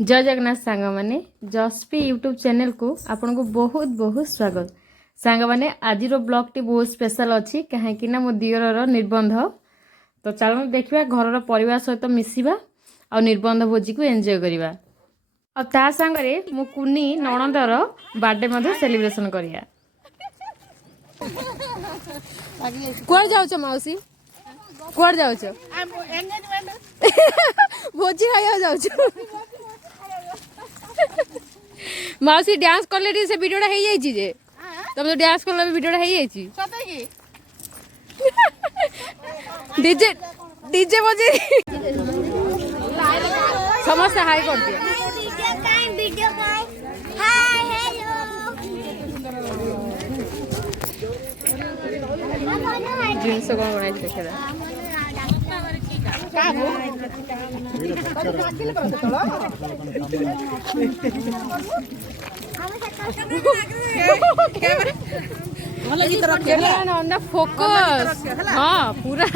जय जगन्नाथ सांग मैंने जस्पी यूट्यूब चैनल को आपन को बहुत बहुत स्वागत। सांग मैंने आज ब्लॉग टी बहुत स्पेशल अच्छी कहीं मो दियर निबंध। तो चलो देखा घर परिवार सहित मिसवा और निबंध भोजी को एंजॉय करवा और ता सांगरे मो कुनी नणंदर बर्थडे सेलिब्रेशन करिया। कुआर जाउछ मौसी कुआर जाउछ भोजी खाइया जाउछ मौसी डांस करले से वीडियोटा हे जाई छी जे तब तो डांस करले वीडियोटा हे जाई छी सते की डीजे डीजे बजे समस्त हाई कर दिया वीडियो हाय हेलो जिंस कोन बनाई देखेला फोकस हाँ पूरा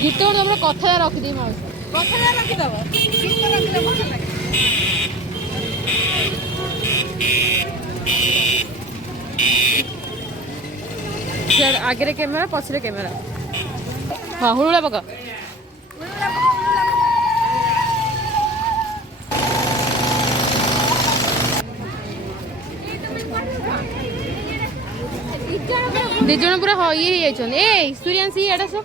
गीत कथा रखिदी आगे कैमेरा पछरे कैमेरा हाँ हुड़ा पका दिज पूरा हाँ ये सूर्यांशी एटा सब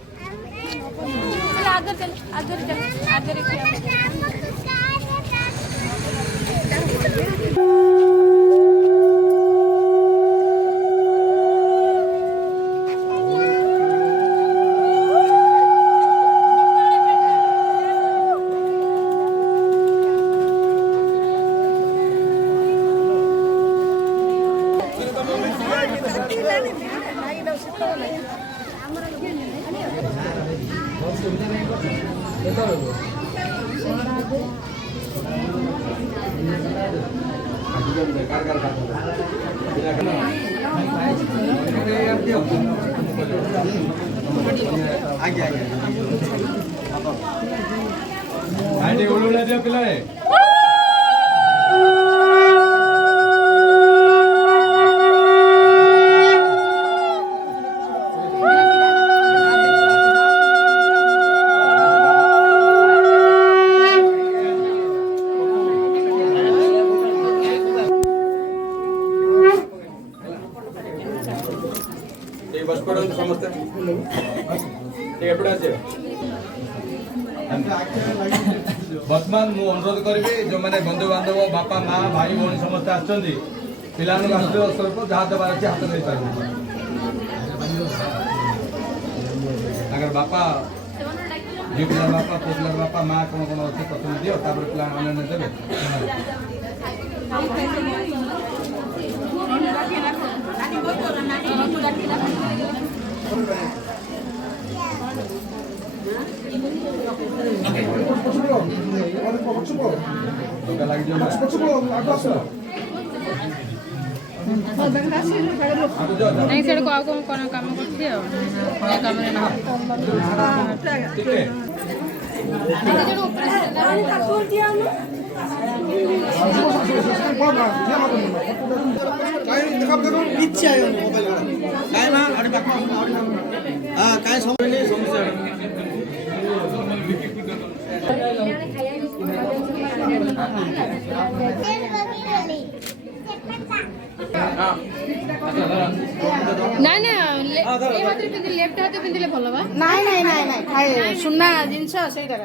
वर्तमान मु अनुरोध करी जो मैंने बंधु बांधव बापा माँ भाई भाई समस्त आसुच्च पिला स्वरूप जहाँ देवार अच्छे हाथ दे पार अगर बापा झी पिला बापा पु पिला बापा माँ कौन कौन अच्छे प्रथम दियो पिला देवे नहीं सेड को आको कोन काम करथि ए काम रे ना ठीक है काय देखा देखो पीछे आयो मोबाइल वाला काय ना अरे बाप हां काय समजले समस्या ना ना ये हाथ पिंदी लेफ्ट हाथ पिंदिले भलो बा नाही नाही नाही नाही खाय सुन्ना जिंस सेटा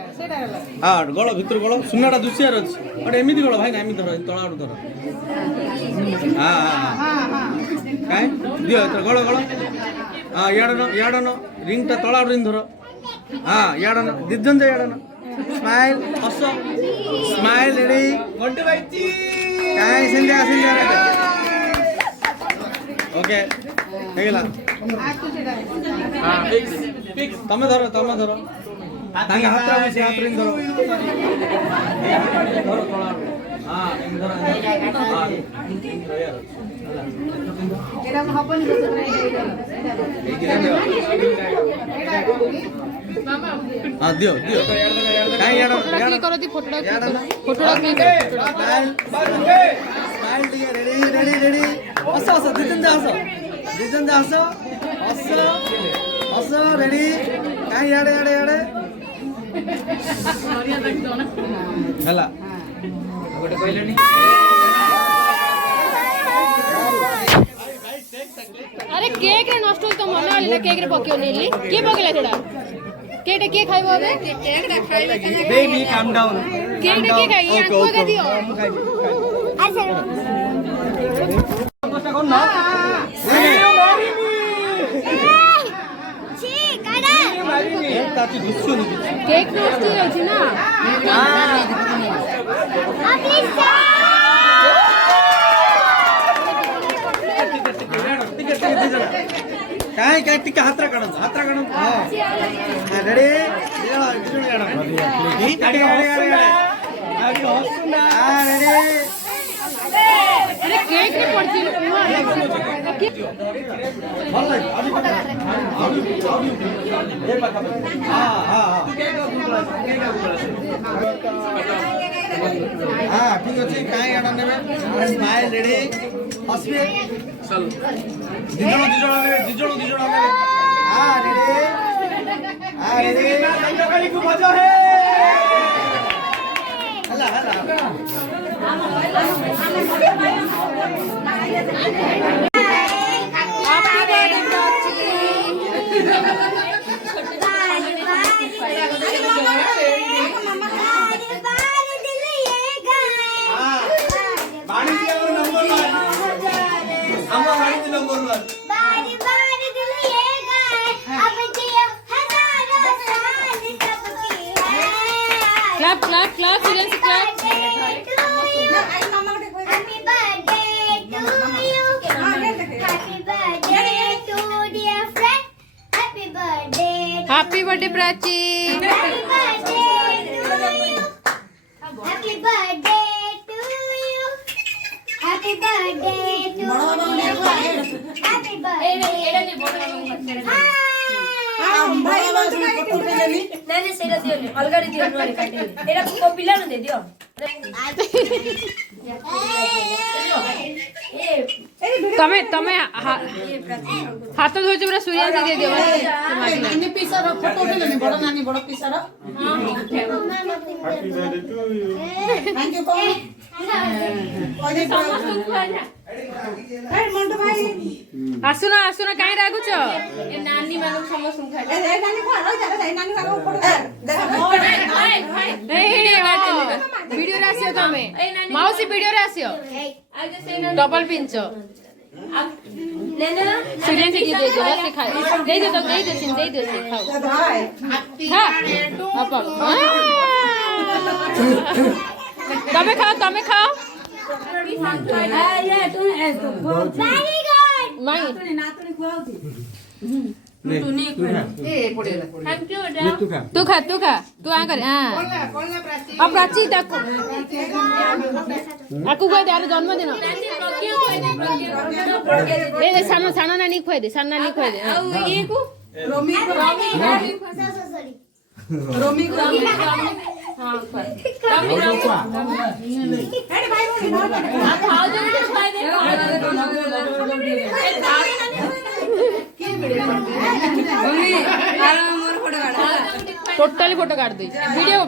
हां गळ भितर गळ सुन्नाटा दुसियार अछि अरे एमिति गळ भाई ना एमिति धर तळाडू धर हां हां हां काय दियो गळ गळ हां याडन रिंगटा तळाडू रिंग धर हां याडन दिजन जा याडन स्माइल हस स्माइल रेडी मोंटे भाईची काय सिंध्या सिंध्या ओके हेगला हां फिक्स फिक्स तमे धरो तांगे हाथ से हाथ रिंग धरो धरो तोला हां रिंग धरो हां एडा हबनी हाँ दियो दियो कहीं यार क्लिक करो दी फोटोटा क्लिक करो स्माइल दिए रेडी रेडी रेडी हसो हसो दिजन जा हसो हसो हसो रेडी कहीं याडे याडे याडे हला गोटे कहलेनी अरे केक रे नष्ट होई तो मन वाली केक रे पकियो नेली के पकेला तेडा केक के खाइबो अबे केक रे खाइबे बेबी काम डाउन केक के खाइ यांको का दियो अच्छा कष्ट कोन ना छी काडा ताती दुस्सु नि केक नष्ट होई ना प्लीज काय काय टिक हात्रा काढून हां रेडी रेडी अरे केक नहीं पड़ती हाँ ठीक अच्छे कहीं आना नेबे स्माइल रेडी हसबे चल दिजण हाँ रेडी संध्याकाळी खूप मजा है हला हला clap clap clap serious clap happy birthday Prachi Happy birthday to you. Happy birthday to you. Happy birthday. नहीं सेरा दियो नि अलगरी दियो नरे काटी एरा को पिला न दे दियो तमे हाथ धोइछ पूरा सूर्य से दे दियो नानी पिसर फोटो उठेले नि बड़ नानी बड़ पिसर थैंक यू कौन आसुना आसुना काई रागुछ ए नानी मानु समस्त खाइ ए नानी खा रह जा नानी खा ऊपर वीडियो रे आसियो तमे माउसी वीडियो रे आसियो डबल पिंच ले ले सूर्य से दे दो से खाए दे दे से खाओ हां आप तमे खाओ ये तू Very good. माई तू खा तू आ कर हां अब प्राची ताको आकु गए यार जन्मदिन ए सानो सानो नानी खुआइ दे सानो नानी खुआइ दे ये को रोमी Sorry. रोमी हां खुआइ अरे भाई खाओ जो मुझे खुआ दे टोटली फोटो काट दे वीडियो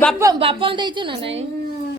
बापा बापा देइछु ना नहीं